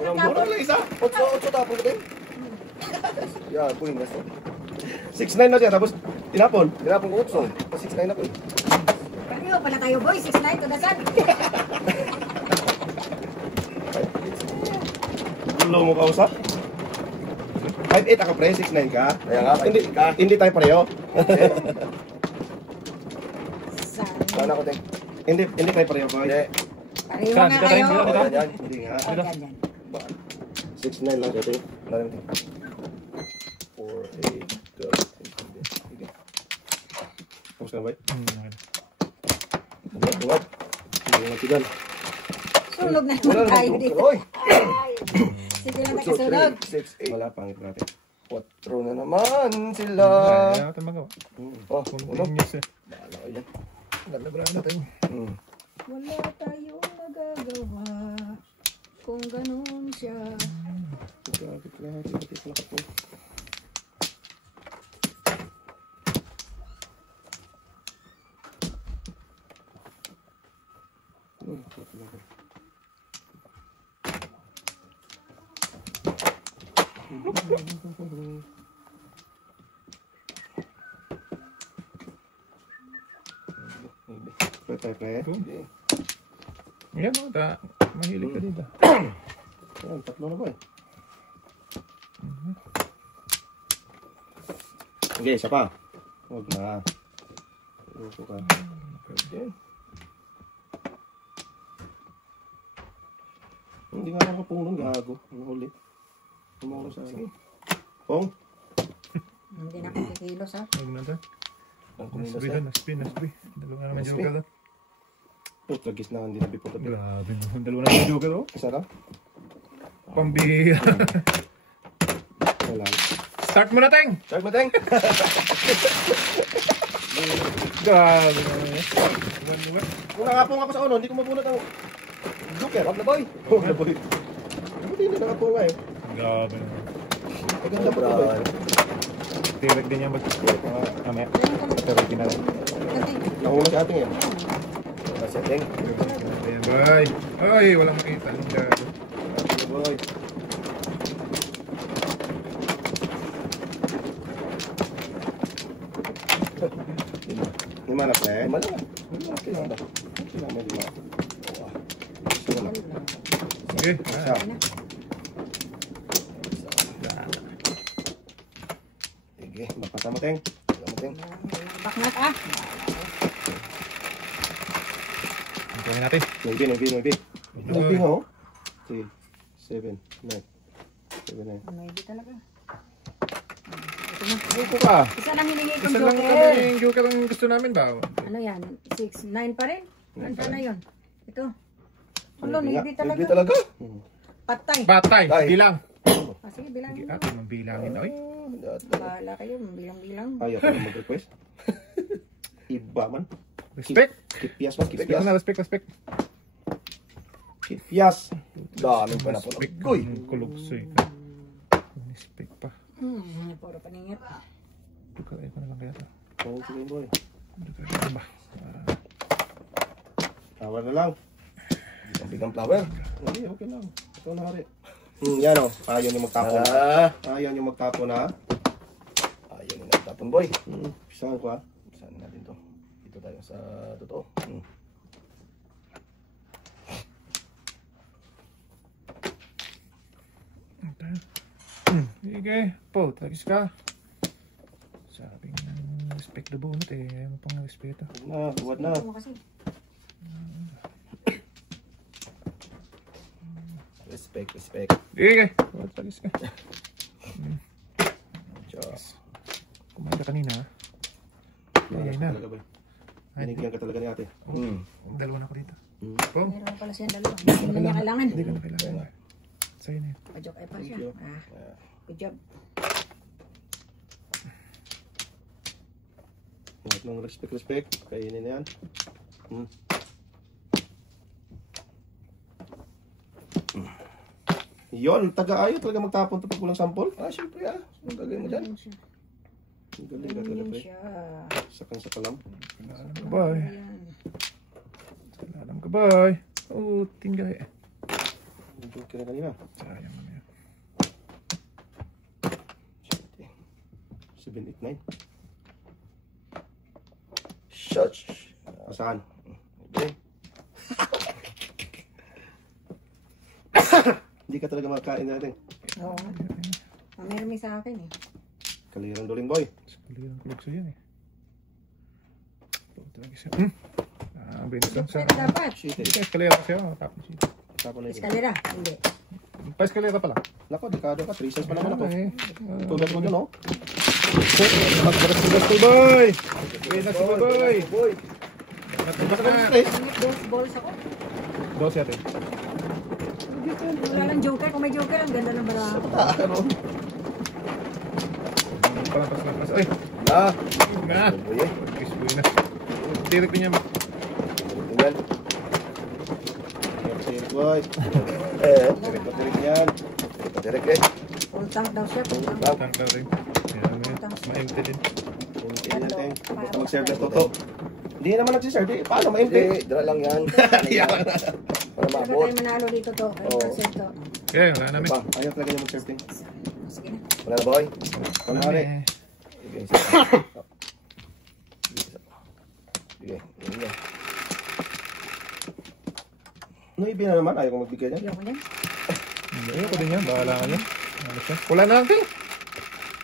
Mura lang isa. 8 tapon ko din. Yan, puwing na so. 6-9 na siya, tapos tinapon. Tinapon ko 8. Tapos 6-9 ako eh. Pareho pala tayo boy, 6-9 to the sun. Gulo mo kausap. 5-8 ako pre, 6-9 ka. Kaya nga, Hindi tayo pareho. Sana ko din. Hindi tayo pareho boy. Hindi. Pareho nga kayo. Hindi nga. Oh, ganyan. 6-9 lang ito. 4, 8, 12. Tapos ka na ba? Buwad. Hindi nga tigal. Sunog na naman tayo dito. Oy! Sige lang nakasunod. 6, 8. Wala pangit natin. 4 na naman sila. Kaya natin magawa. Oh, Continuous eh. Bahala ko yan. Lalabrahan natin. Wala tayong magagawa kung ganun siya. Gagit lahat. Gagit lahat po. Pre. Yan o, mahilig ka dito. Ayan, 3 na ba eh. Okay, isa pa. Huwag na. Luto ka. Okay. Hindi nga nakapong nun, gago. Ano ulit? Tumuro sa akin. Pong? Hindi na ako kikilos ha. Huwag na ito. Ang kunin Nasbi doon, nasbi. Dalawa na naman Nasbi? joker doon. Put, lagis na hindi nabipot. Grabe no. Dalawa na naman joker doon. Isa lang? Pambihira. Wala. Start mo na, Teng! Start mo, Teng. Grabe na. Kung nakapong ako sa uno, hindi ko mabunot ang joker. Wag na, boy. Huwag na boy. Hindi na nakapong nga eh. Grabe na. Maganda pa ito. Tirek din yan. Mamaya. Pero pinalang. Nauna si ating eh. Wala siya, Teng. Ayan, bye. Ay, walang makita. Anong gago? Boy. Lima na pre. Lima lang. Lima na. Lima. Sige. Isa. Sige, mapasama Teng. Baknat ah. Antuhin natin. Maybe. Maybe nga oh. 3, 7, 9. 7, 9. Maybe talaga. Buko ka. Isa lang hiningi kong Isa lang joker. kami yung joker ang gusto namin ba? Ano yan? 6, 9 pa rin? Ano na yun? Ito. Ano, maybe Maybe talaga. talaga. Patay. Batay. Tay. Bilang. Ah, sige, bilangin mo. At mabilangin. Oy. Bahala kayo, bilang-bilang. Ayaw ko na mag-request. Iba man. Respect. Kipias man, Respect kipias. na, respect. Kipias. Daming pa na po. Respect. Uy. Kulugsoy. Respect pa. Puro paningit. Joker ay ko na lang kaya ito. Oh, sige boy. Joker ay ba? Tawar na lang. Bigang flower. Hindi, okay lang. Ito na hari. Yan o. Ayaw niyo magtapon. Ayaw niyo magtapon ha. Ayaw nyo nagtapon, boy. Pisahan ko ha. Saan natin to? Dito tayo sa totoo. Sige. Po, tagis ka. Sabi nga, respect the bonnet eh. Ayaw mo pang respeto. Huwag na. Ito mo kasi. Respect. Sige. Po, tagis ka. Diyos. Kumain ka kanina ha. Ayay na. Binigyan ka talaga ni ate. Dalawa na ako dito. Po. Meron pala siyang dalawa. Hindi na niya kailangan. Hindi ko na kailangan. Sa'yo na yun. Pa-joke ay pa siya. Good job. Huwag lang respect. Kainin na yan. Yun, taga-ayaw talaga magtapon ito pag walang sample. Siyempre Ang gagawin mo dyan. Ang galing ka talaga pre. Siya. Saka lang. Bye. Salamat ka bye. Oh, tingay. Yung joker na kanina. Sayang naman yan. 7, 8, 9. Shots. Saan? Okay. Hindi ka talaga makain natin. Oo. Meron sa akin eh. Kalirang duling boy. Kalirang kulog sa yan eh. Talaga siya. Benson sa... Eskalera dapat. Shit Hindi eh. ka eskalera kasi ako. Tapos siya. Tapon na ito. Eskalera. Hindi. Pa-eskalera pa lang. Nako, dekado ka. 3 cents pa naman ako. Tulad Tulad mo dun, oh. Magbaras boy! Uwi na si boy! Boy. Natubak na! Those balls ako. 12 natin. Wala lang joker. Kung may joker, ang ganda ng bala. Ano? Palampas. Ay! Na. Na! Boy eh. Kiss boy na. Direct din niya. Tingnan. Direct boy. Direct na direct yan. Direk eh. Full tank daw siya. Full tank. Tangka rin. Ayan, ma-empty din. Hindi natin. Basta mag-serve na toto. Hindi naman nagsiserve. Paano? Ma-empty. Hindi, dala lang yan. Para Talaga maabot. tayo manalo dito to. Ay, Oo. percent to. Kaya, wala namin. Pa. Ayaw talaga niya mag-serve. Sige na. Wala na boy. Wala na rin. Sige. Sige. Sige. No, ibi na naman. Ayaw kong magbigay niya. Ayoko niyan. Ayoko din yan. Bahala ka niya. Ano siya? Wala na uncle.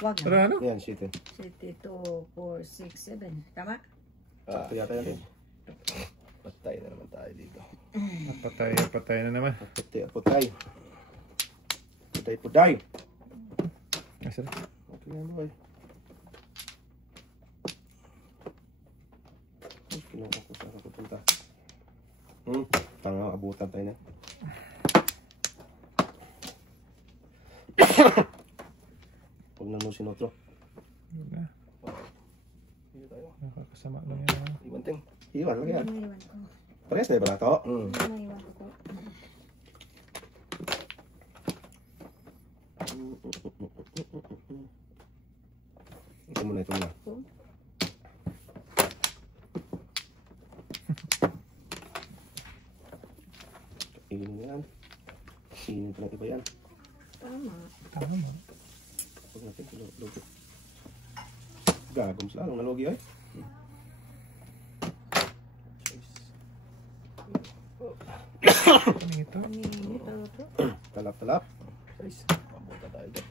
Wag Tara na. ano? Yan, shit eh. 32, 4, 6, 7. Tama? Sakto yata yan. Patay na naman tayo dito. Patay na naman. Putay. Puday. Asa na? Okay yan, boy. Kinuha ko saan ako punta. Tanga, abutan tayo na. Huwag na nung sinotro. Yun na. Dito tayo. Nakakasama lang yan. Ibanting. Iwan lang yan. Naiwan ko. Parehas na yung balato. Naiwan ko. Ito muna. Kainin yan. Kainin pa ng iba yan. Tama. Tama. Huwag natin logo. Gagom sila. Anong nalogi ay? Ano ito? Talap. Guys, mabuta tayo dito.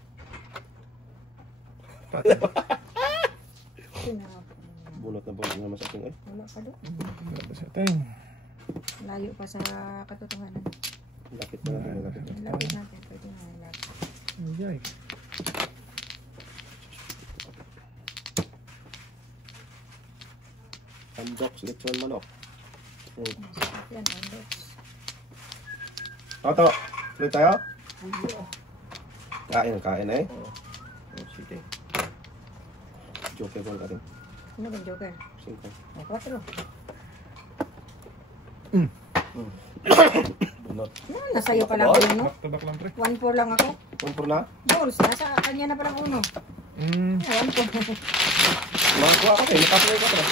Bunot na naman sa akin ay. Wala pa doon. Wala sa atin. Layo pa sa katotohanan. Lapit na natin. Lapit natin. Pwede na lapit. Ay. Andok, lechon manok. Yan, ondox. Toto, tuloy tayo? Kain eh. Sige. Joker ball ka rin. Ano ba joker? 5. O, 4. Bunot. Nasa'yo pa lang uno. Back to back lang pre. 1-4 lang ako. Kumpur na? Balls, nasa kanya na palang uno. 1-4. Makakuha ka rin. Nakapuloy ka rin.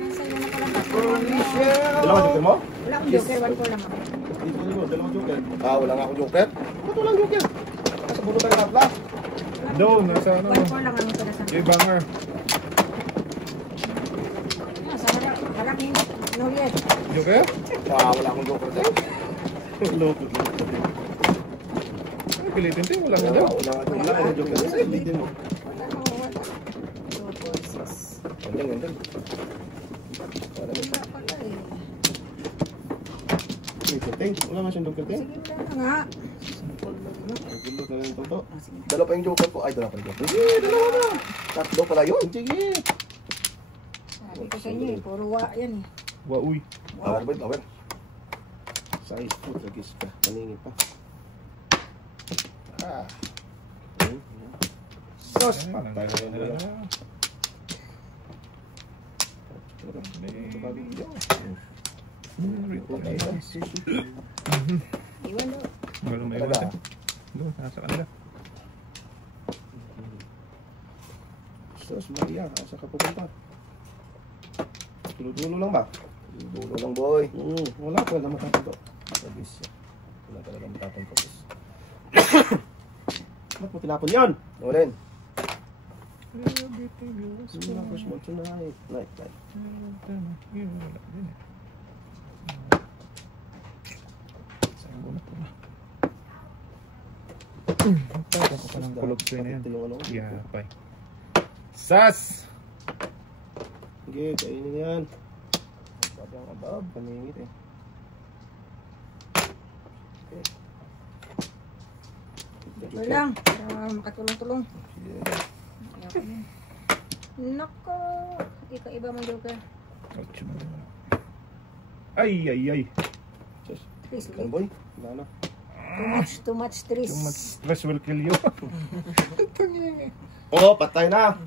Nasa'yo na palang tatlo. Dalawa joker mo? Wala akong joker, 1-4 lang ako. Dalawang joker. Wala nga ako joker. Ba't walang joker? Nasa bunot tayo natla. Doon, nasa ano. 1-4 lang ang pinasang. Yung banger. Sa harap ni Noliet. Joker? Wala akong joker din. Loko. Ay, pilitin tayo. Wala nga daw. Wala nga Wala ka joker. Sa hindi mo. Wala. 2, 4, 6. Gandang. Wala pala eh. Wala man siyang joker. Sige, wala na nga. Ang gulo na lang toto. Dala pa yung joker ko. Ay, dala pa yung joker. Sige, dalawa na. Tatlo pala yun. Sige. Sabi ko sa inyo eh, puro wa yan eh. Wauy. Awer. Size foot. Lagis ka. Paningin pa. Sos! Patay na yung bola. Ito ba video? Iwan daw. Walang may iwasan. Doon, nasa kanila. Sos, Maria. Asa ka pupunta? Dulo-dulo lang ba? Dulo lang, boy. Wala pa naman tatanto. Sabis siya. Wala talaga matatanto. Ba't mo tinapon yun? Ulen. Wala first month tonight. Night. Saan mo na po na? Tago ko pa ng kulog ko na yan. Tinong ano? Yapay. Sas! Sige, kainin yan. Sabi ang abab. Paningit eh. Ito lang, para makatulong-tulong. Nako, ika-iba mo joker. Ay. Please, Kan, boy? Wala na. too much trees. Too much stress will kill you. Oh, patay na!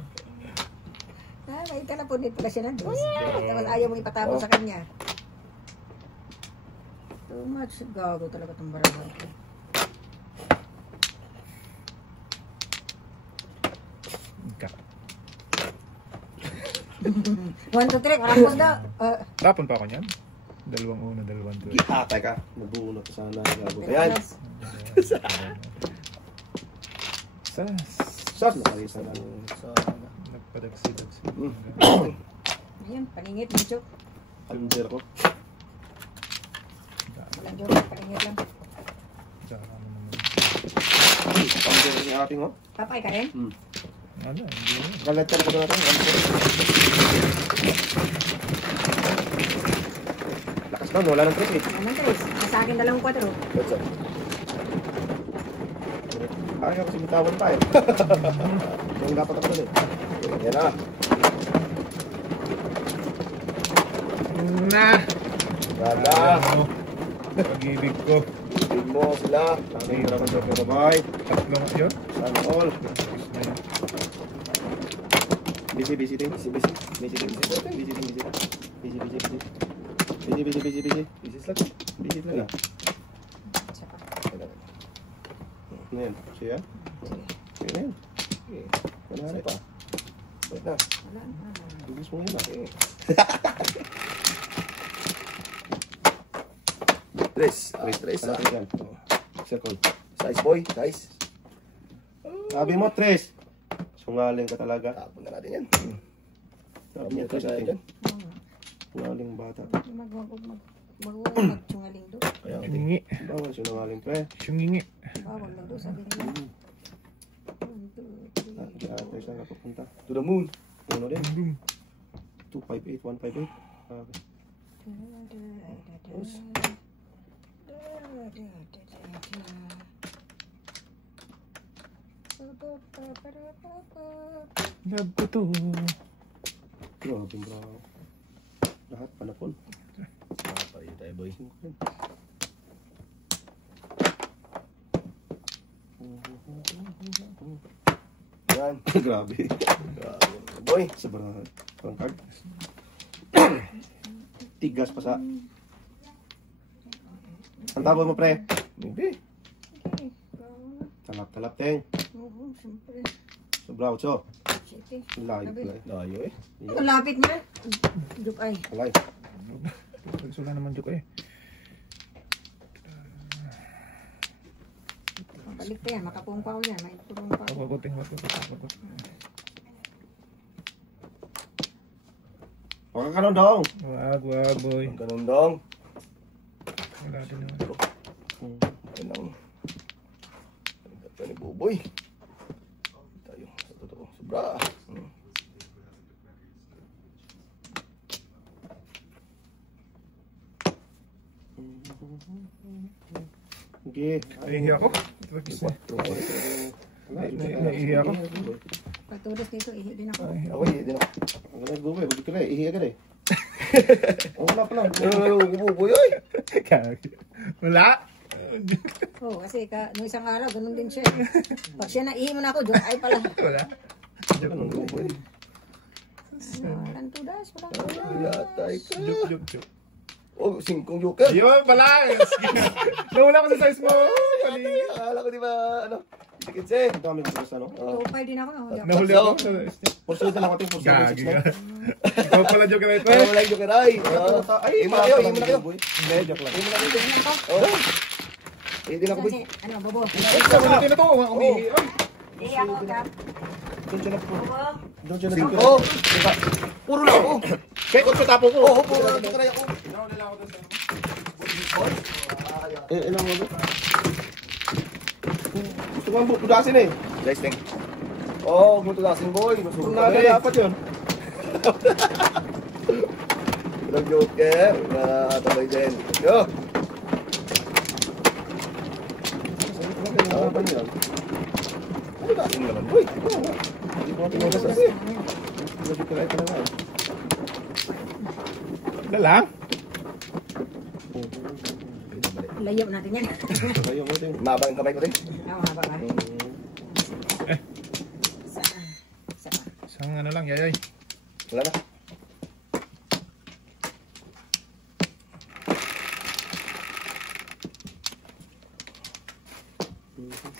May kalapunit pala siya ng Diyos. Tapos ayaw mo ipatapon sa kanya. Too much. Gago talaga itong barabara ko. Ka. 1, 2, 3, karapos daw. Tapon pa ako niyan. 2-1, 2-2. Atay ka. Nabunot sana. Ayan. Sas. Sas! Nakalisa lang. Nagpadagsi-dagsi. Ayan, paningit, medyo. Under ko. Walang joke, paningit lang. Under ni ating oh. Papay ka rin? Ano, hindi yun. Kalat ka na ba natin? Lakas na, wala ng trip eh. Naman tres. Sa akin 2, 4. What's up? Kaya kasi bitawan pa eh. Yung dapat ako ulit. Yan na. Na! Gala. Ano? Pag-ibig ko. Big mo sila. Ang hirap ang joker na bye. Tatlong yun. Sana all. Busy ting. Busy ting. Busy slug. Busy lang ah. Ano yan? Siya? Siya na yan. Wala na pa. Wait na. Wala na. Bugis mo yan ah. Tres. Tres. Kalapit yan. Circle. Size, boy. Size. Sabi mo, Tres. Sungaling ka talaga. Tapon na natin yan. Sabi niya, Tres. Dyan. Sungaling bata. Magsungaling doon. Kaya nga, Syungi. Bawal sungaling pre. Syungingi. Bawal lang doon, sabi nila. 1, 2, 3. Kaya Tres lang kapapunta. to the moon. Uno din. Boom. 258, 158. Okay. Love ko to. Grabe bro. Lahat panapon. Pari tayo, boy. Yan. Grabe. Boy. Sobrang parang card. Tigas pa sa. Ang tabo mo pre. Hindi. Talap-talap teng. Oo, siyempre. Sobra 8. Sige. Layo pala. Layo eh. Ang lapit niya. Duk ay. Alay. Wala naman joke eh. Balik pa yan. Makapung pa ako yan. May tulong pa ako. Papaguting. Huwag ka kanon dong. Wag, boy. Ang ganun dong. Wala din naman. Yan ang. Ang ganda ni Buboy. Tayo. Sa totoo. Sobra. Sige. Naihi ako. Naihi ako. Pagtulos dito, ihi din ako. Ako hindi din ako. Ang ganda gumay. Bagay ka na eh. Ihi agad eh. Wala pa lang. Buboy ay. Wala. Oo, kasi nung isang araw, ganun din siya. Pag siya naihi mo na ako, duk ay pala. Wala. Ang Buboy. Walang tudas, walang tudas. Yatay ka. Joke. Oh, 5 joker. Yun pala. Nawala ko sa size mo. Mali. Akala ko di ba, ano? Sikit sir. Ang dami kong basta, no? Tupay din ako. Nahuli ako. Nahuli ako. Porsulit na lang ating Gagi porsulit. ka. Ikaw pala joke na ito Ay, eh. wala yung jokeray. Ay, Imo na kayo, imo na kayo. Hindi, joke lang. Imo na kayo. Ganyan to. Oh. Hindi na ko boy. Ano, bobo? Ikaw natin na to. Umihi. Ay. Hindi ako, Kap. Doon siya na po. Bobo. Doon siya na Cinco. po. Puro lang ako. Kaya kung tapo ko. Oo, puro lang jokeray ako. Ilang mo ba? Gusto mo ang budasin eh. Guys, ting. Oh, huwag mo tulasin boy. Kung Masugot nada ka dapat yun. Walang joker. Natabay din. Yo. Dapat yun. Ano ba? Ano naman boy? Hindi ko tinagas kasi. Medyo kalay ka na nga. Wala lang. Layo natin yan. Kayo mo din. Mabang ang kamay ko din. Oo, haba ka. Saan? Isang ano lang, yayay. Wala na.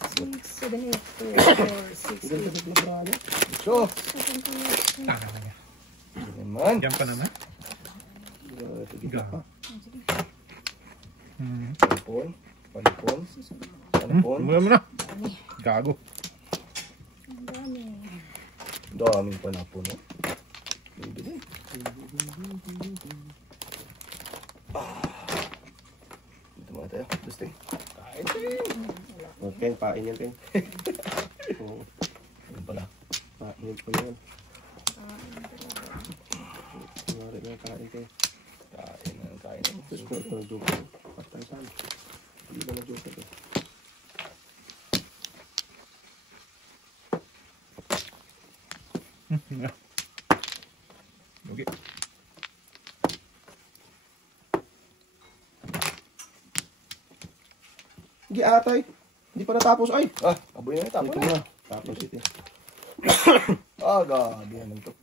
Six, 7, 8, 2, 4, 6, 8. So, Tanga na niya. naman. Yan pa naman. Gago. Palipon. Palipon. Palipon. Mula mo na. Gago. Ang dami. Daming palapon. No? Hindi din. Dito mga tayo. Gusto eh. Kain din. Okay, pain yan, Ting. Oo, Ano pala? pain po yan. Kunwari nga kain, Ting. Kain na. Kain na. Tapos ko ito nag-joke. Patay saan. Hindi ba nag-joke ito? Okay. Hindi atay. Hindi pa natapos. Ay! Ah, aboy na. Tapos Ito na. na. Tapos ito. Ah, gabi naman to.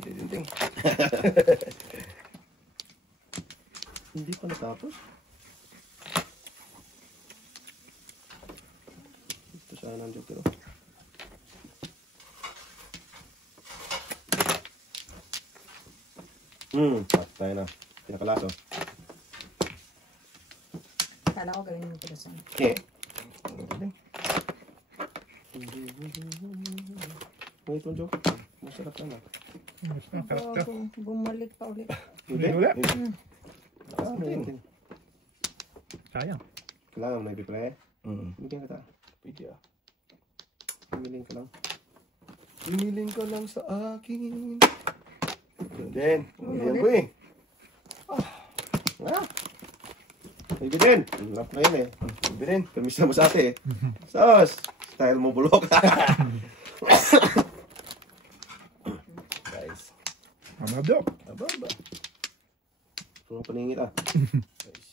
Hindi din ting. Hindi pa natapos. Ito sana ang joke pero. Patay na. Pinakalaso. Kala ko gawin mo ito sa Okay. Wait, yung joke. Masarap na. Bago, bumalik pa ulit. Hindi ulit. Ah, wait. Sayang. Kailangan mo na ipiplay. Mm. Bigyan kita. Pwede ah. Pimiling ka lang. Piniling ka lang sa akin. Yun din. Hindi yan boy. Ah! Pwede din. Lap na yun eh. Pwede din. Permis na mo sa ate eh. Sos! Style mo bulok. Guys. Mga joke. Aba ba? Puro paningit ah. Guys.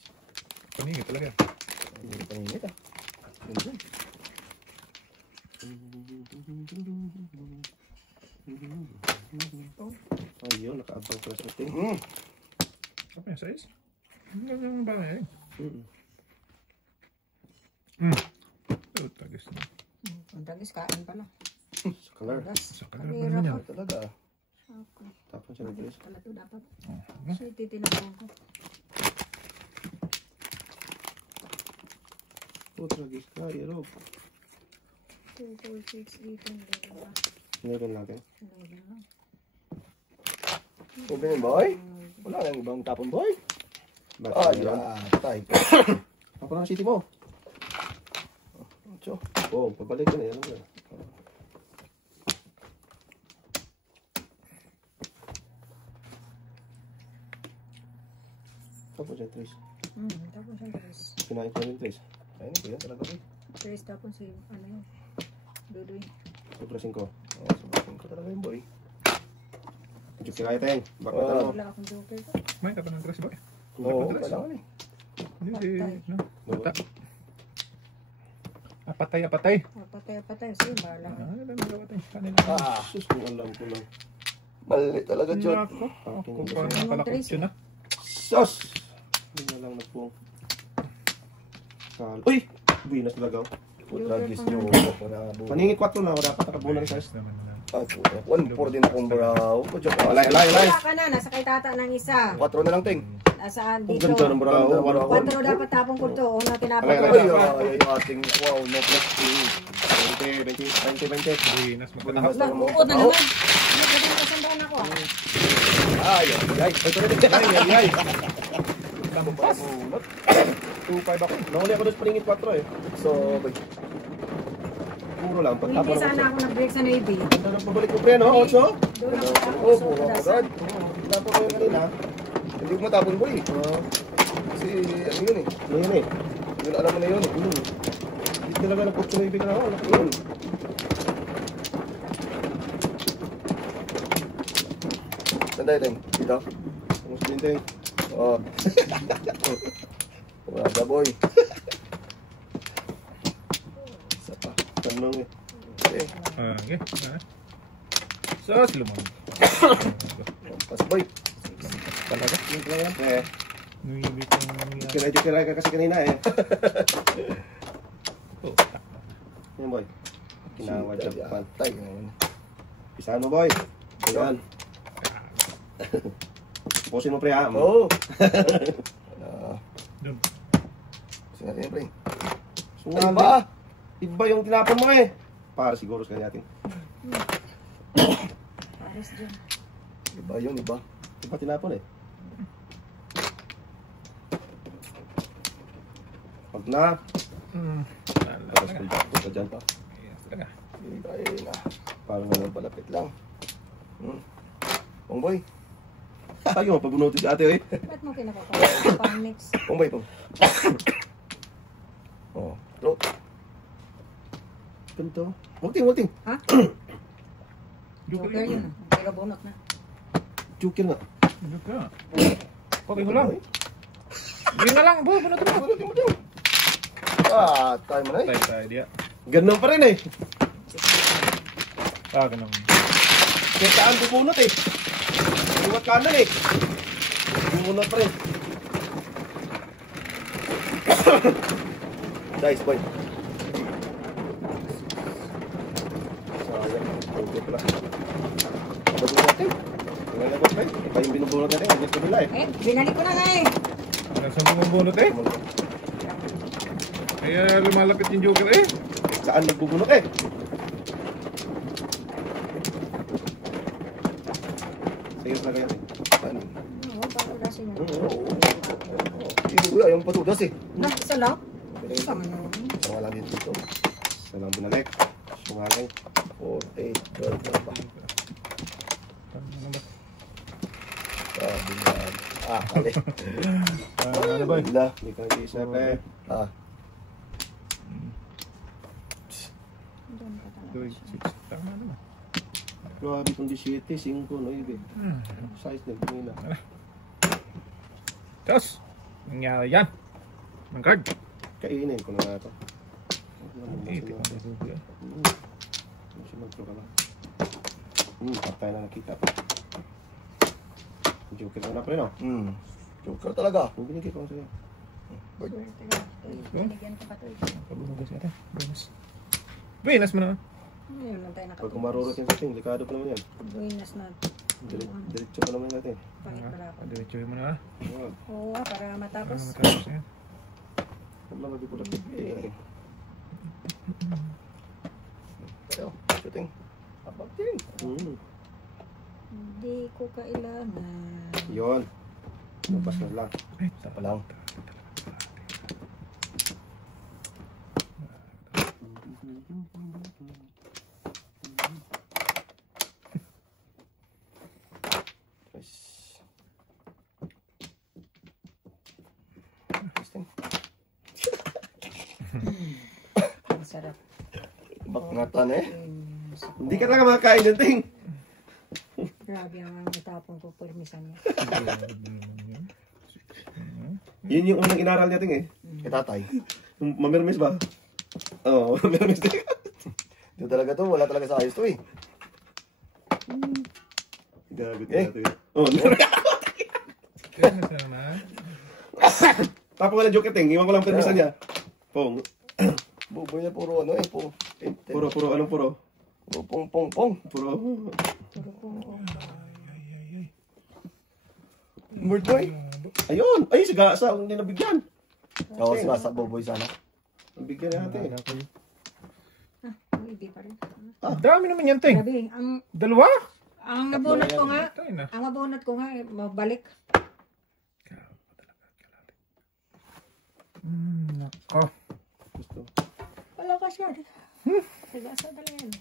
Paningit talaga. Hindi pa ningit ah. Yun din. Ayun, nakaabang pala sa ting. Apa yung size? Ang ganda ng bagay. Mm. Oh, tagis na. Ang tagis, kain pala. Sa color. Tagas. Sa kalar pa naman yan. Talaga ah. Okay. Tapos siya ng place. Pala ito dapat. Oh, So, titinapon ko. Oh, tragis ka. Iro. 2, 4, 6, 8, 9, 10. Meron natin. Pwede din boy? Wala nang ibang tapon boy. Ah, yeah. Patay. Ako na ang city mo. Ocho. Oh, pagbalik ka na yan. Tapos yan, Trace. Tapos yung tres. Kinain ko rin, Trace. Ayun ko yan talaga boy. Tres tapos yung ano yun. Dudoy. Sobra 5. Oh, sabahin ko talaga yun boy. Medyo kaya tayong. Bakit mo? Wala akong joker ko. may ka pa ng dress ba? Oo, kailangan eh. Hindi, no. Bata. Apatay, apatay. Patay. Sige, bahala. Ano ba magawa tayo? Kanina. Ah, Sus, kung alam ko lang. mali talaga Chot. Nako. Kung paano nakalakot yun na. Sus! Hindi na lang nagpong. Uy! Binas talaga. Putragis nyo. Maningit 4 na, dapat nakabunan sa Yes naman na. 1-4 din akong brow. Alay. Wala ka na, nasa kay tata ng isa. 4 na lang, Ting. Nasaan Ang dito? ganda ng brow. 4 dapat tapong kurto. Una tinapon Alay, ko. alay. Ay, ating wow, no plus 20. Buinas magkatapos. Buod na naman. Nagkadang kasandaan ako. Ay. Ito rin. Ay. Tama pa ako. 2-5 ako. Nahuli ako doon sa paningit 4 eh. So, Puro lang. Kung hindi sana ako nag-break sa Navy. Ganda ng pabalik ko pre, no? 8? Doon ako oh, tapos. puro ako dad. Tapos ko yung kanina. Hindi ko matapon, boy. Kasi, ano yun eh. Ano yun eh? Yun, alam mo na yun eh. Hindi talaga ng putso na ibig na ako. Laki yun. Saan tayo, Ting? Dito? Mas bintay. Oh. Wala, boy. Isa pa. Tanong eh. Okay. Okay. Sos, lumang. Pas, boy. Talaga? Yung pala yan. Eh. Nuibi ko nangyari. Kiray ka kasi kanina eh. Yan boy. Kinawa Japan. Tay. Pisahan mo boy. Ayan. Pusin mo pre ha. Oo. Doon. Sige natin, pre. Sungan Iba. Iba yung tinapon mo eh. Para siguro sa kanya natin. Pares dyan. Iba yun, iba. Iba tinapon eh. Pag na. Tapos Talaga. pull back ka dyan pa. Yes, talaga. Iba na. Parang Walang palapit lang. Pongboy. tayo mapabunutin si ate eh. Ba't mo kinakapagod? Pang mix. Pongboy, pong. Oh, throat. Ganito. Walting. Ha? Joker Joker yun. yun. Pero bunot na. Joker nga. Joker. Okay mo lang. Yun na lang, boy. Bunot mo. Ah, tayo mo na eh. Tayo dia. Ganun pa rin eh. Ganun. Kaya saan bubunot eh. Bumat kanan eh. Bubunot pa rin. Dice, boy. Sayang. Okay pala. Abot mo natin. Tingnan na ba pa eh. Iba yung binubunot natin. Ang gusto nila eh. Eh, binalik ko na nga eh. Nasa mga bunot eh. Kaya lumalapit yung Joker eh. Saan nagbubunot eh. Sige talaga yan eh. Ano? Oo, papudasin niya. Hindi ko yung patudas eh. Nah, isa lang? Tama na. Sama lang dito. Isa lang binalik. Sumangay. 4, 8, 12, ano pa? Sabi nga. Ah, kali. Ano ba? Wala. Hindi ka nag-iisip eh. Ah, Doon ka talaga. 2, 6. Tama naman. Grabe kung 17, 5, 9. Size din. Tingin na. Tapos, nangyari yan. Ang card. Kainin ko na nga ito. Eh, tingnan mo sa Joker. Sunod ko ka na. Patay na nakita. Joker ko na pa rin oh. Joker talaga. Ang binigay ko sa'yo. Binigyan ko pa ito. Kabunugas natin. Buenas. Buenas mo na. Ngayon lang tayo Pag nakatulog. kumarurot yung setting, likado pa naman yan. Buenas na. Diretso pa naman natin. Pangit pala ako. Diretso mo na. Huwag. Oo, para matapos. Matapos yan. Huwag lang magpipulapit. Ayo, shooting. Abang din. Hindi ko kailangan. Yun. Lumpas na lang. Isa pa lang. Nice. Interesting. Ang sarap. Bakngatan eh. Hindi ka talaga makakain ng ting. Grabe ang natapon ko permisan niya. Yun yung unang inaral natin eh. Kay tatay. Mamirmis ba? Oo, mamirmis din. Dito talaga to. Wala talaga sa ayos to eh. Gagot Eh. natin. Oh, Buenas na. tapos wala joke ting. Iwan ko lang permisan niya. Pong. Buboy na puro ano eh. Puro, anong puro? Puro pong. Puro. Bird boy. Ayun! Ay, si Gasa, hindi nabigyan. Oo, sinasa buboy sana. Nabigyan natin. Hindi pa rin. Ang dami naman yan, Ting. Grabe, Dalawa? ang nabunot ko nga, Tayo na. ang nabunot ko nga, mabalik. Nako. Gusto. Wala ka siya. Nagasa talaga yan.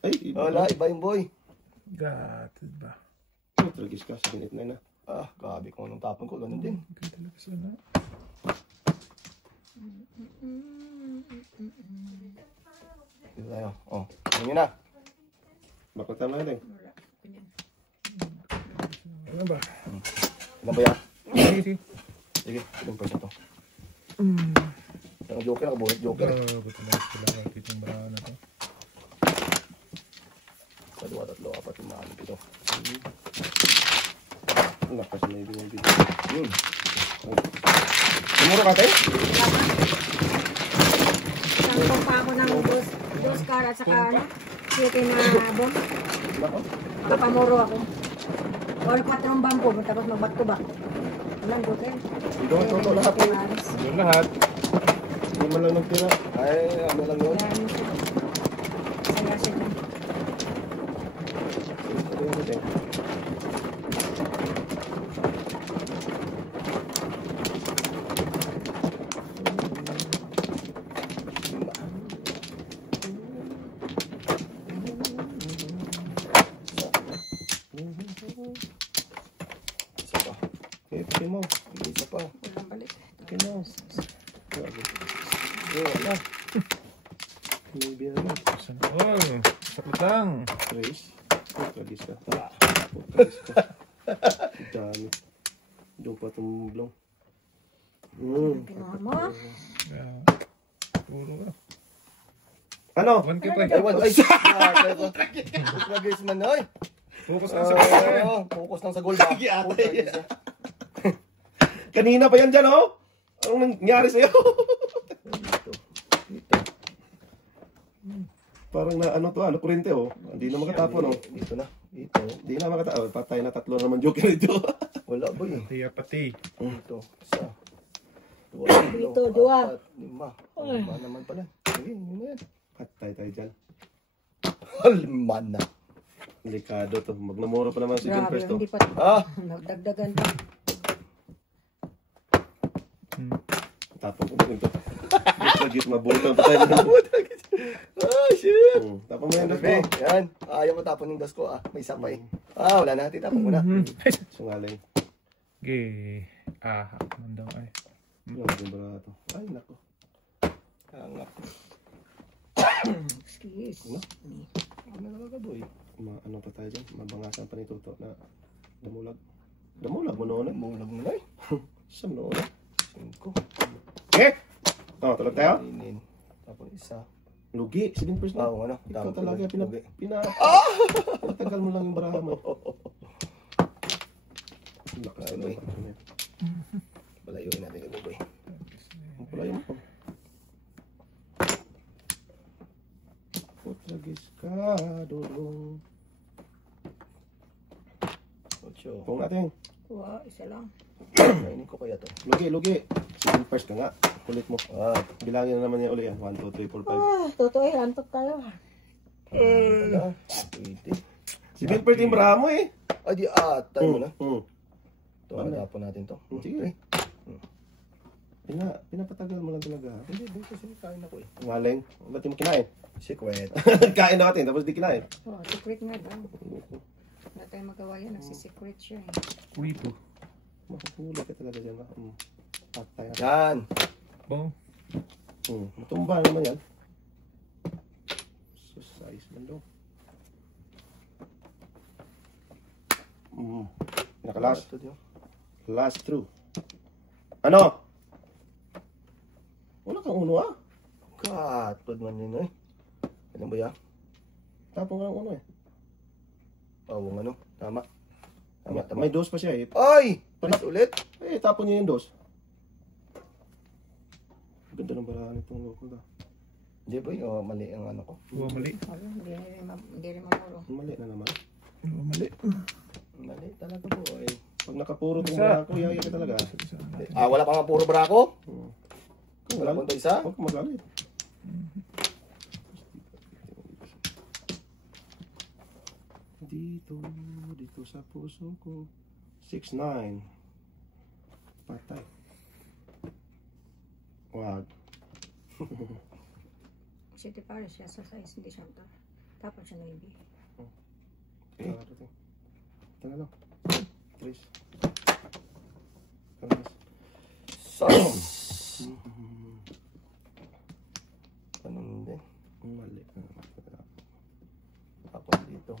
Ay, iba. Wala, iba yung boy. Gatid ba? Tragis ka, sa ginit na na. Ah, grabe kung anong tapon ko, ganun din. Ganda talaga sana. Dito tayo. Oh, ano yun na? Bakit natin? Wala. Ganyan. Ano ba? Ilan ba yan? Sige. Sige, ilang person to. Ang joker, nakabuhat joker. Ba't talaga kailangan kitang barahan na to? Sa 2, 3, 4, 5, 6, 7. Lakas na yung video. Tumuro ka, tayo? Sangkong pa ako ng dos car at saka ano, chicken na bomb. Nako. Kapamuro ako. All 4 bampo, tapos mag-back to back. Walang joker. Ito, lahat po. Yung lahat. Hindi man lang nagtira. Ay, ano lang yun? Saya siya dyan. Ito yung natin. Isa pa. Okay, pati mo. Isa pa. Walang balik. Okay mo. Grabe. Wala. Maybe ano. Saan? Oh, sakot lang. Trace. Tragis ka. Tragis ka. Dami. Doon pa tumulong. Kinuha mo. Puro ka. Ano? 1K pa. Ay, wala. Ay, guys man, oy. Focus lang sa kanya. Focus lang sa goal ba? Lagi ate. Kanina pa yan dyan, oh. Anong nangyari sa'yo? Parang na ano to, kurente, oh. Hindi na makatapon, oh. Dito na. Hindi na makatapon. Patay na 3 naman joker ito. Wala ba yun? Tiya pati. Dito. Isa. Dito, 2. 5. 5 naman pala. Sige, yun na yan. Patay tayo dyan. Halman na. Delikado to. Magnamura pa naman si John Grabe, Presto. hindi pa. Ah! Nagdagdagan pa. Tapon ko ba ito? Lagit mabutang pa tayo. Ah, shit! Tapon mo yan, Bebe, Presto. yan. Ayaw mo tapon yung dos ko, ah. May isa pa eh. Ah, wala na. Tapon mo na. Sungaling. Okay. Mandang ay. Yung barato. Ay, nako. Hangap. Excuse. Ano na ka, boy? Ano pa tayo dyan? Mabangasan pa ni Toto na damulag. Damulag mo noon eh. Mulag mo na eh. Saan noon eh? 5. Eh! Oh, tulog tayo? Inin. Tapos isa. Lugi. 7 first na. Ano? Ikaw talaga Lugi. Patagal mo lang yung baraha mo. Lakas Ay, na boy. ba? Palayuin natin kay boy. Ang palayo mo. Putragis ka, dulong. 8. Kung natin. Kuha, isa lang. Kainin ko kaya to. Lugi. 7 first ka nga. Kulit mo. Ah, Bilangin na naman niya uli yan. 1, 2, 3, 4, 5. Totoo eh, antok tayo. wala. 20. 7 first yung baraha mo eh. Ay, di tayo mo na. Ito, Ano? tapon natin to. Sige. Pinapatagal mo lang talaga. Hindi, doon kasi kain ako eh. Ngaling. Ba't di mo kinain? Secret. Kain natin, tapos di kinain. Oh, secret nga daw. Wala tayong magawa yan, nagsisecret siya eh. Uwipo. Makukulit ka talaga dyan. Patay. Yan. Bong. Matumba naman yan. So, size man daw. Nakalas. Ito, di ba? Last true. Ano? Wala kang uno ah. Katod man yun eh. Ano ba yan? Tapong ka ng uno eh. Pawang ano? Tama. May dose pa siya eh. Ay! Palit ulit. Eh, tapon niya yung dose. Ganda ng barahan itong loko na. Hindi boy, oh, mali ang ano ko. Mali. Wala, hindi rin mamuro. Mali na naman. Mali. Mali talaga boy. Pag nakapuro itong Isa. barako, yaya ka talaga. Wala pa nga puro brako. Wala Wala pa ito isa. Huwag ka magalit. Dito sa puso ko. 6'9". Patay. Wag. City Paris siya sa size, hindi siya ito. Tapos siya navy. Ito na lang. Tris. Tris. Sus! Anong hindi? Mali. Tapos dito.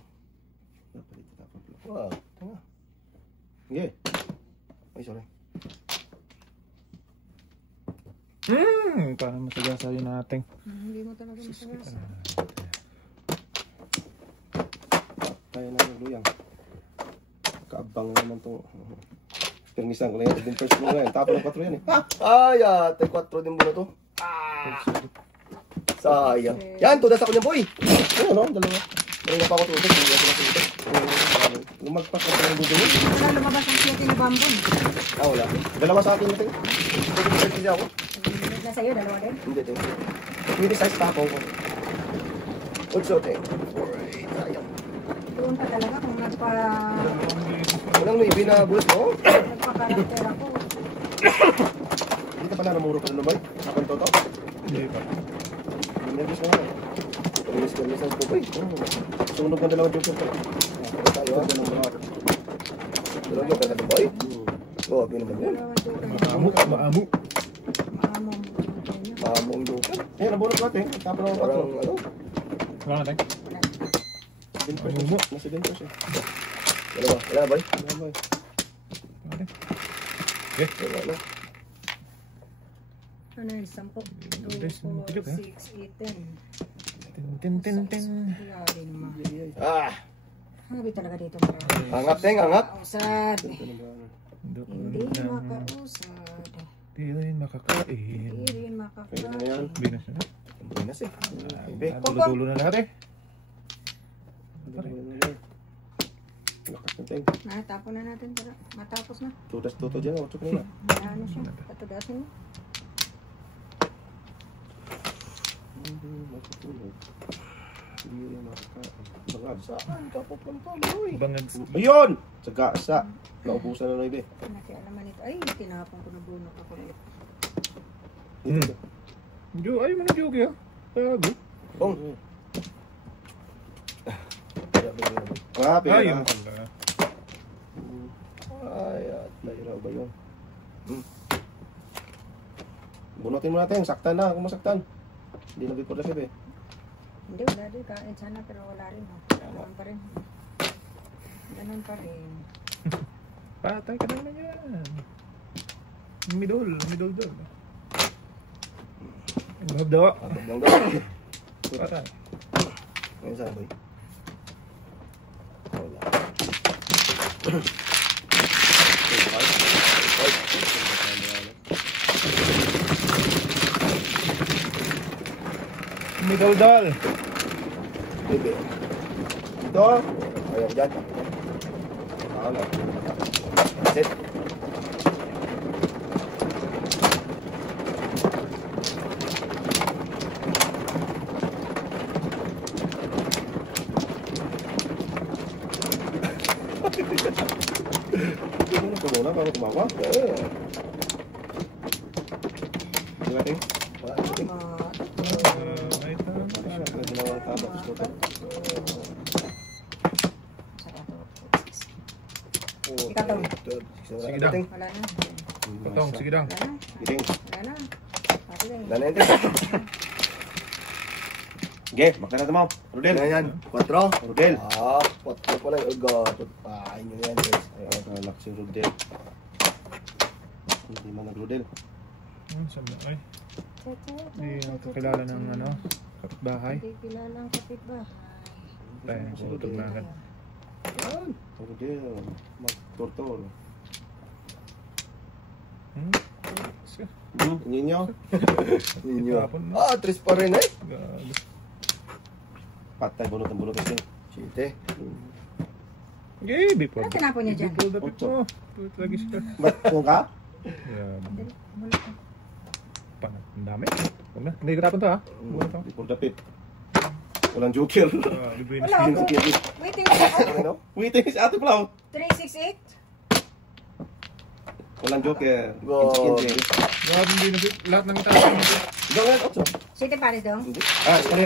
Dapat dito, dapat dito. Wow, tanga. Sige. Ay, sorry. Paano masagasali natin? Hindi mo talaga masagasa. Kaya na ng luyang. Kaabang naman itong... Permisan ko lang yan. Din first mo ngayon. Tapos ng 4 yan eh. Ay, ate, 4 din muna to. Sayang. Yan, tudas ako niyan, boy. Ayun no, dalawa. Kanina pa ako tudas. Hindi ako natudas. Lumagpas ka ng budo yun. Wala lumabas ang city na bambon. Wala. Dalawa sa akin natin. Hindi ako. Na sa'yo, dalawa din. Hindi, te. Hindi size tapo ko. Utso, te. Alright, sayang. Doon pa talaga kung Walang maybe na bulas mo. nagpa-karakter ako. Hindi ka pala namuro pa na boy. Akan to to. Hindi pa. Nervous na yan. Permis ang po, boy. Sunog na dalawang joker ko. Pero tayo, ha? Ganda ng mga. Pero yung kagad, boy. Oo, naman yun. Dalawa joker. Maamu. Maamu. Maamong. Mamong joker. Ayun, nabunot natin. Tapos ng 4. Parang, ano? Wala natin. Din first. Nasa din first eh. Dalawa. Wala, boy. Ano boy? Okay. Wala. Ano yun? 10, 2, 4, 6, 8, 10. Tin, tin, tin. Wala din naman. Ah! Sabi talaga dito marami. Angat, teng, angat. Usad. Doon Hindi lang. makausad. Di rin makakain. Hindi rin Pwede na yan. makakain. Binas na. Binas eh. Ibe. Tulo-tulo na lahat eh. Lakas ng ting. Tapon na natin para matapos na. Tutas toto dyan. Utsok na. Ano siya? Patudasin mo. Matutulog. Hindi rin makakain. Bangag. Saan ka pupunta, boy? Bangag. Ayun! Sa gasa. Naubusan na Noibe. Nakialaman ito. Ay, tinapon ko na bunok ako ulit. Ay, mo na joke ya. Tago. Bong. Ah, Ay, pera. yung pala. Ay, at Nairaw ba yun? Bunutin mo natin. Saktan na. Kung masaktan. Hindi na bipod na siya eh. Hindi, wala din. Kain sana pero wala rin. Ganun pa rin. Ganun pa rin. Patay ka naman yan. Middle doon. Magdawa. Abang daw. Patay. Ngayon saan, boy? Wala. Middle doll. Ibe. Ito. Ayaw ko dyan. Ano? Sit. Ano ko muna bago tumawa? Eh. Hindi natin. Wala. Ay, tama. May ginawang tama. Gusto ito. Ikaw daw. Sige daw. Wala na. Patong, sige daw. Wala na. Giting. Wala na. Pati na. Wala na yun, te. Sige, magkana mo. Rodel. Ano yan? 4? Rodel. 4 pala yung ugot. Pahin nyo yan, guys. Ayun, anak si Rodel. Hindi man nag-Rodel. Sabi ay. Hindi nakakilala ng kapitbahay. Hindi kilalang kapitbahay. Tayo, tulog na agad. Yan. Ako din. Mag-tortor. Sige. Ninyo. Ninyo. Tapon na. Ah, 3 pa rin eh. Gago. Patay, bunot ang bunot kasi. Chite. Okay, di po. Ano tinapon niya dyan? Di po dapit mo. Puwit lagi siya. Ba't kung ka? Grabe. Wala ka. Panat. Ang dami. Huwag na. Hindi katapon to ha. Huwag na to. Di po dapit. Walang joker. Libre Wala na ako. skin. Waiting ako. Ano? Waiting si ate pala. 368. Walang joker. Go. Grabe hindi na skin. Lahat ng tapon mo. Ikaw nga, Otso. City Paris dong. Hindi.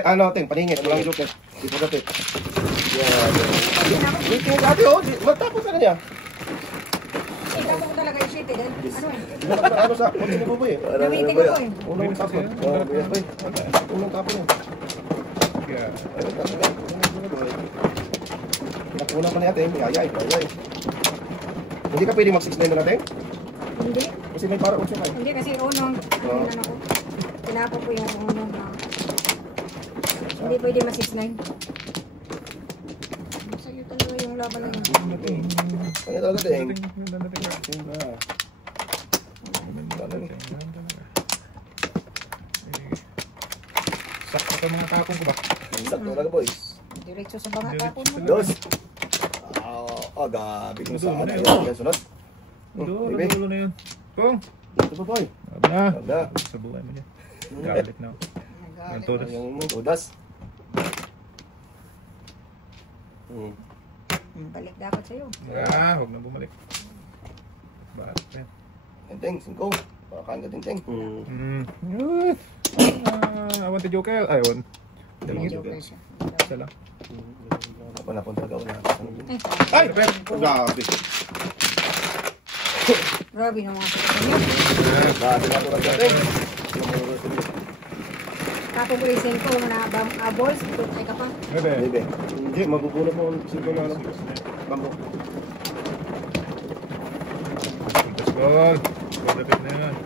Ano, ting, paningit. Walang joker. Di po dapit. Yan. Waiting si ate, oh. Matapos ka na niya. Tapos ko talaga yung city din. Ano eh? Di ba ano sa kotse ni Buboy eh. Nawaiting ako eh. Unang tapon. Oh, biyak ba? Unang tapon yun. Kaya. Nakuha pa ni ate. Yayay. Hindi ka pwede mag-6-9 na natin? Hindi. Kasi may para 8 ka. Hindi kasi unong. Ano ko. Tinapon ko yung unong. Hindi pwede ma-69. Sa'yo talaga yung laban na yun. Ano talaga, Teng? Sakto ka mga tapon ko ba? Sakto talaga, boys. Diretso sa banga tapon mo. Dos. Gabi kung saan. Yan, sunod. Doon, Bibi. dulo na yun. Kung. Ito pa boy. Sabi na. Wala. Sa buhay mo niya. Galit na ako. Ang todos. Tudas. Balik dapat sa'yo. Huwag na bumalik. Bakit yan? Teng, 5. Pakakaan ka, Teng. I want the joker. Ay, want. May joker siya. Isa lang. Panapon talaga ako na. Ay! Grabe. Grabe na mga sakit niya. Grabe na talaga, Teng. Kapubulisin ko na balls. Tutay ka pa. Bebe. Bebe. Hindi, mabubulot mo ang silbo na ano. Bambo. Let's go. Lapit na yan.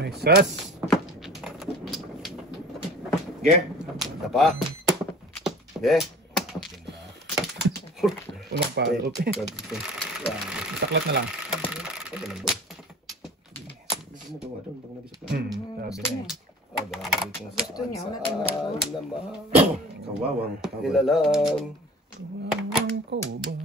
Ay, sas. Okay? Isa pa. Okay. Unang pa. Okay. Saklat na lang. Hindi mo gawa doon pag nabisap lang. Sabi na yun. Grabe kung Gusto niya, wala saan tayong naman. Kawawang. Nila lang. Ang ko ba?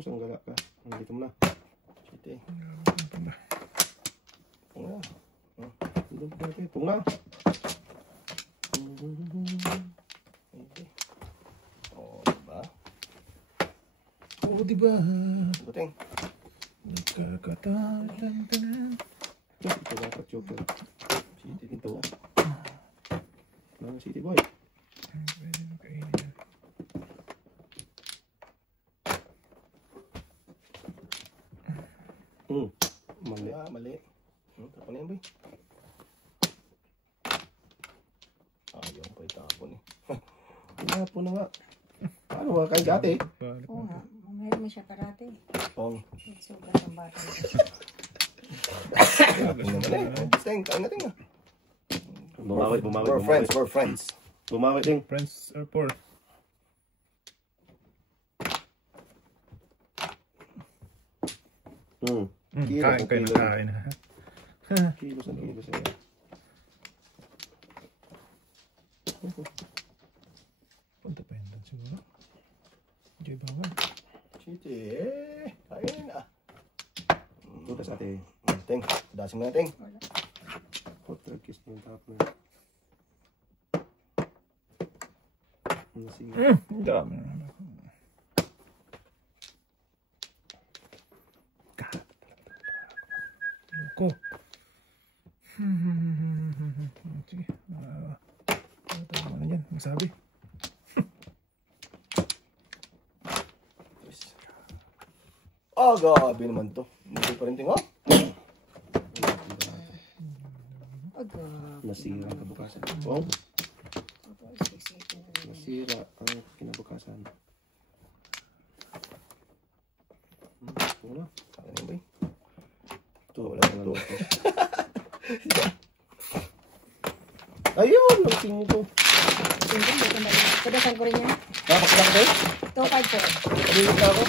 Saan gala ka? Nandito mo na. Sige. Tunga. Tunga. Diba? Diba? Buteng. Nagkakatalantanan. Ito dapat joker. City dito. Mga city boy. Mali. Mali. Tapon na yan, boy. Ayaw pa itapon eh. Tapon na nga. Paano ba kain dati? Oo nga. Meron mo siya parati. Pong. Sugat ang bata. Teng, kain natin nga. Bumawit. We're friends. Bumawit din. Friends are poor. Kain kayo na kain. Kilos ang kilos. Punta pa yun doon siguro. Hindi bawal. City eh. Kain na. Tutas ate. Teng, dasin mo na, Teng. Quarter kiss na yung tapon. Sige. Ang dami na. Loko. Sige. Tama na dyan. Masabi. Gabi naman to. Hindi pa rin tingo. Agad. Nasira ang kabukasan. Oh, nasira ang kinabukasan. Wala. Ano yun, boy? Ito, wala na lang. Ayun, ang tingin ko. Padasan ko rin yan. Nakakasla ka tayo? 2-5 po. Paringit na ako.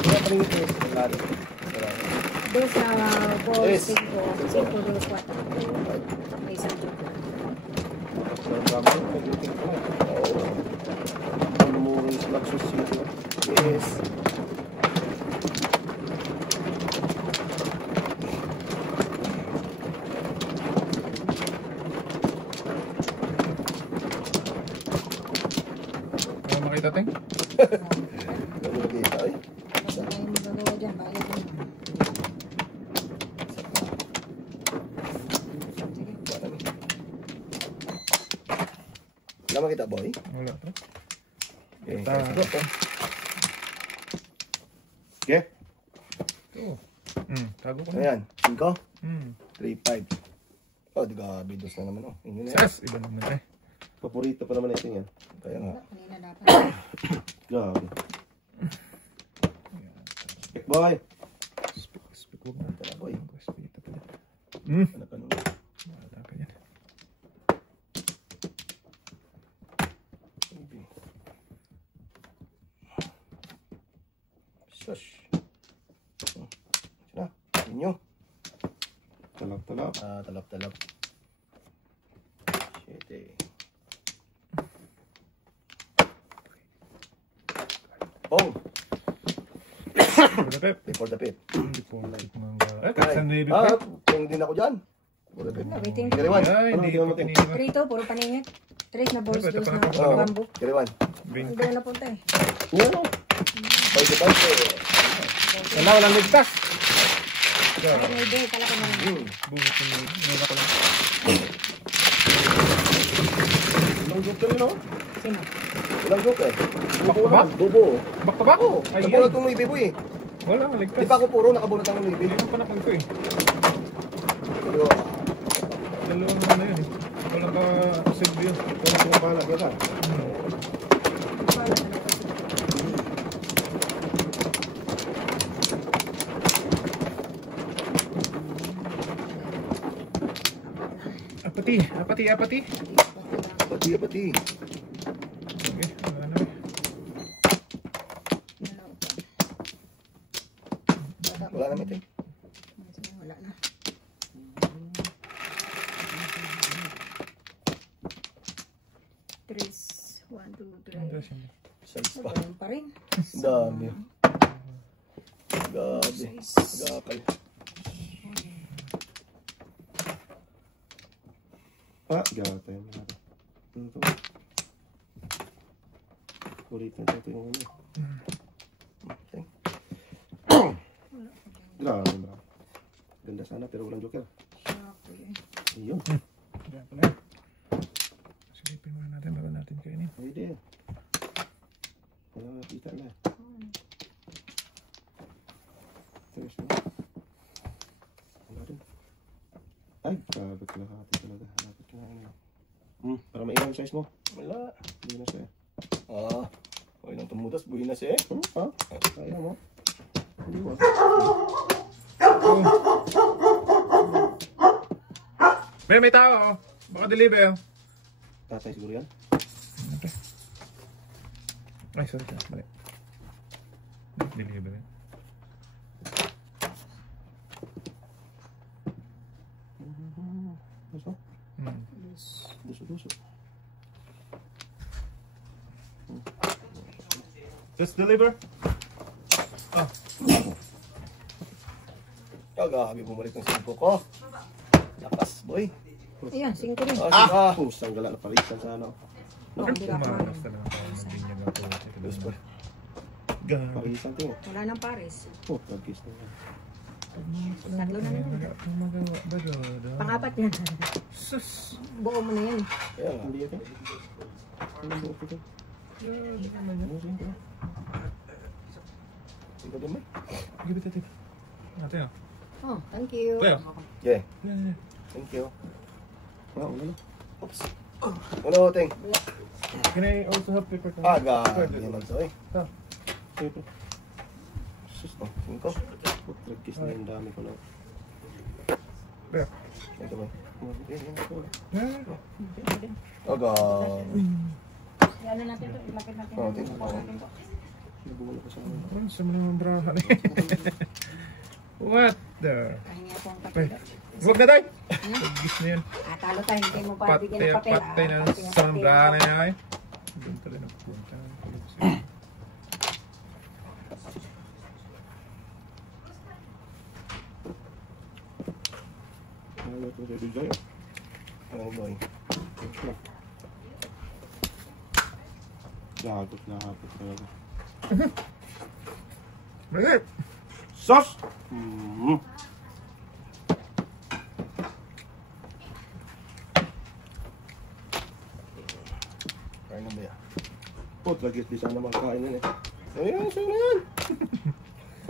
Kaya paringit ko. Wala na. Dos na ball, Yes. 5, 2, 4. May isang joke. Yes. Ano makita, Teng? Ano nakita, eh? Basta na yung magagawa dyan. Bahala ko. Wala makita, boy? Wala, Teng. Okay. Tago. Okay. Ito. Tago ko na. Ayan, 5, 3, 5. 3, Oh, di ka bidos na naman, oh. Yun na yan. Sas! Iba naman, eh. Paborito pa naman ito yan. Kaya nga. Kanina dapat. Grabe. Pick boy. Speak huwag na. Tara, boy. Speak ito pala. Ano. Wala ka yan. Shush. Sina? Inyo. Talap-talap. Talap-talap. Shit, eh. Oh, For the pep. before the pip. Hindi po like mga... Eh, kahit sa Navy pep. Yung din ako dyan. Before the pip. Waiting. Kiriwan. Ay, hindi Ano, pa ano, tinima. 3 to, puro paningit. 3 na balls, Ay, 2 na basta bamboo. Kiriwan. Green. Doon na punta eh. Yan. Bye, bye. Wala, walang ligtas. Ay, may day, talaga na rin. Buhit yung nila ko lang. Ilang joke rin, no? Sino? Ilang joke, eh. Back to back? Bubo. Back to back? Oo. Ay, Nabunot ng Nuibi, boy, eh. wala, ligtas. Di pa ako puro nakabunot ng Nuibi. Hindi mo pa nakon ko eh. Pero, Dalawang ano yun eh. Walang ka-save yun. Wala kong bahala. Kaya ka. Apati. pati. Okay, wala na eh. Wala naman, eh. Wala na. Tres, 1, 2, 3. Ang yun. Size pa. Ganun pa rin. Dami. Gabi. Gakal. Ah, gawa tayo. Ito. Ulitin ito yung ano. Okay. Grabe ba? Ganda sana pero walang joker. Okay. Ayun. Diyan pa na yun. Silipin muna natin bago natin kainin. Pwede. Wala makita na. Terus na. Wala rin. Ay, grabe kalahati talaga. Hanapit ka na ano. Para mailang size mo. Wala. Hindi na siya. Okay nang tumutas. Buhin na siya, eh. Ha? Kaya mo. Hindi mo. May tao oh. Baka deliver oh. Tatay siguro yan. Okay. Ay, sorry. Balik. Deliver yan. Duso? Duso. Just deliver. Kagabi bumalik ng simpo ko. Lakas, boy. Ayan, 5 rin. Ah, Pusang gala na palitan sana. Hindi ka pa. Basta lang tayo mag-binyag lang po. Diyos ko. Gabi. Palitan tingin. Wala nang pares. Oh, nag-kiss na yan. Tatlo na naman. Magawa ba doon? Pangapat yan. Sus! Buo mo na yan. Kaya nga. Hindi ito. Hindi ito. Ikaw din, boy. Gibit natin. Natin ah. Oh, thank you. Well. Okay. Yeah. Thank you. Wow, ano na? Oops. Ano, ting? Can I also have paper? Gabi naman to eh. Ito. Sus, oh, 5. Nag-kiss na yung dami ko na. There. Ito ba? Yeah. Gabi. Yan na natin ito. Ilapit natin. Oh, tingnan mo. Nabunga ko sa akin. Ano sa mga brahan eh? What the? Kahingi ako ang Ay, papel. huwag na tayo. Pag-gis na yan. Talo tayo. Hindi mo pa bigyan ng papel. Patay na Pati yung sa papel. brahan na yan ay. Doon talaga nagpunta. Ano ito sa DJ? Ano boy? Lagot talaga. Mali! Sos! Kaya na ba yan? Put, lagi di sana magkain yan eh. Ayun, sa'yo na yan.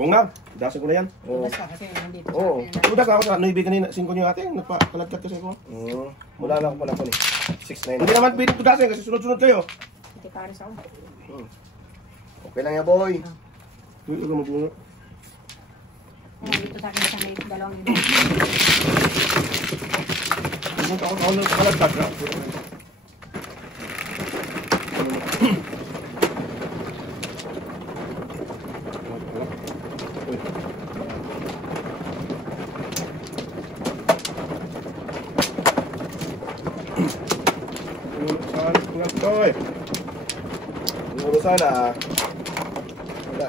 Oo nga, dasin ko na yan. Oo. Basta kasi nandito sa Oo. akin. Tudas ako sa nuibi kanina, 5 niyo ate, nagpakalagkat kasi ako. Wala lang pala ko ni. 6'9". Hindi naman pwede tudasin kasi sunod-sunod kayo. Hindi pares ako. Okay lang yan boy. Uy, ako mabunga. Dito sa akin sa may dalawang yun. Pumunta ako sa kalagkat na. Sana. Wala.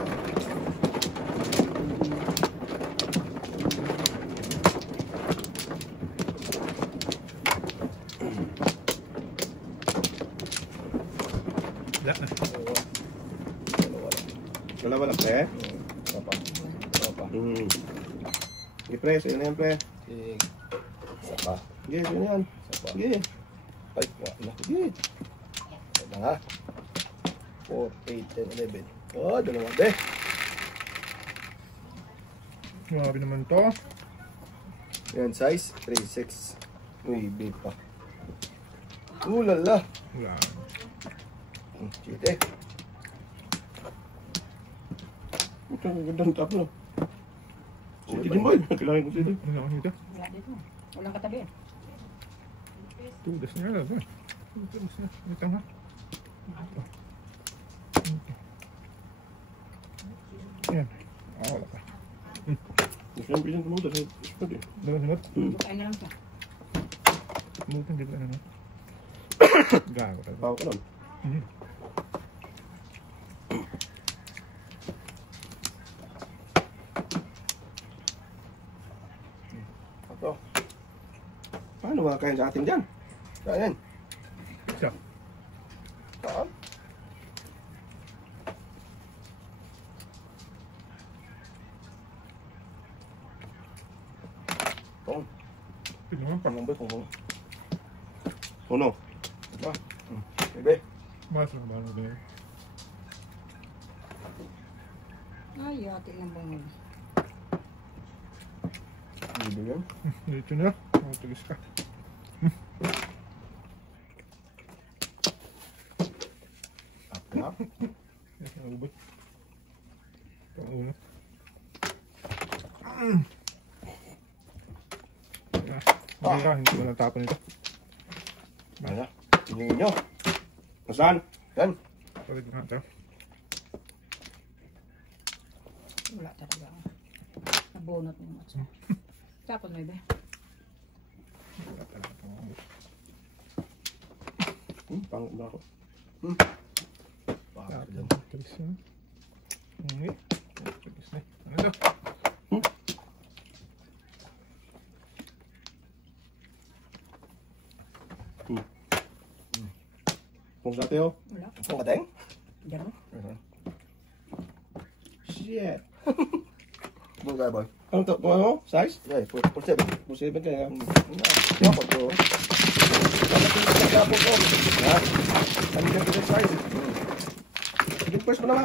Wala na. Dalawa lang, pre. Papa. Papa. Sige, pre. Sa'yo na yan, pre. Isa pa. Sige, sa'yo na yan. Isa pa. Sige. Ay, wala. Sige. Ito na nga. 4, 8, 10, 11. Oh, dalawa be. Grabe naman to. Yan, size 3, 6. Uy, big pa. Lala. Wala. Chite. Ito, ang gandang tap, no? Sige din, boy. Kailangan ko sige. Wala ko nito. Wala dito. Walang katabi. Tudas na lang. Tudas na. Ito nga. Yan. Wala pa. Gusto yung pinang tumuda sa spot eh. Dapat sunod. Bukain na lang siya. Mutin dito na. Gago talaga. Pao ka lang. Ito. Paano makakain sa atin dyan? Kain. Siya. Kaan. Kung. Pino nga pa. Kung ba kung. Uno. Ba. Bebe. Mas lang ba ano din? Ay, atin ng bangon. Bebe yan. Dito na. Tulis ka. Up. Yes, naubot. Pang-una. Hindi ka, hindi ko natapon ito. Ano? Tingin nyo. Nasaan? Yan. Palit na ito. Wala talaga. Nabunot mo matso. Tapos may ba? Wala talaga ito. Pangit na ako. Bakit Tapos, yan? tulis na. Hindi. Tulis na. Ano ito? Kung sa Teo. Wala. Kung kateng? Diyan mo. Shit. Buong kaya boy. Ano to? Kung ano? Size? Okay, 47. Kung 7 kaya. Dapat to. Dapat ko. Ha? Ano yung size? Sige, first mo naman.